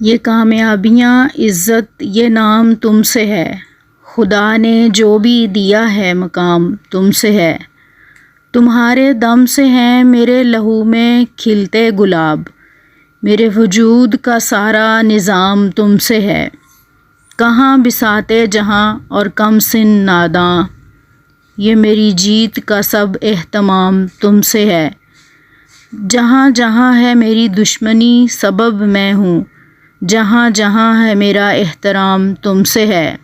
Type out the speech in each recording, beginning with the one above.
ये कामयाबियाँ, इज़्ज़त, ये नाम तुमसे है। खुदा ने जो भी दिया है मकाम तुमसे है। तुम्हारे दम से हैं मेरे लहू में खिलते गुलाब। मेरे वजूद का सारा निज़ाम तुमसे है। कहाँ बिसाते जहाँ और कम सिन नादां, ये मेरी जीत का सब एहतमाम तुमसे है। जहाँ जहाँ है मेरी दुश्मनी सबब मैं हूँ। जहाँ जहाँ है मेरा एहतराम तुमसे है।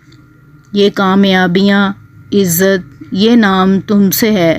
ये कामयाबियाँ, इज़्ज़त, ये नाम तुमसे है।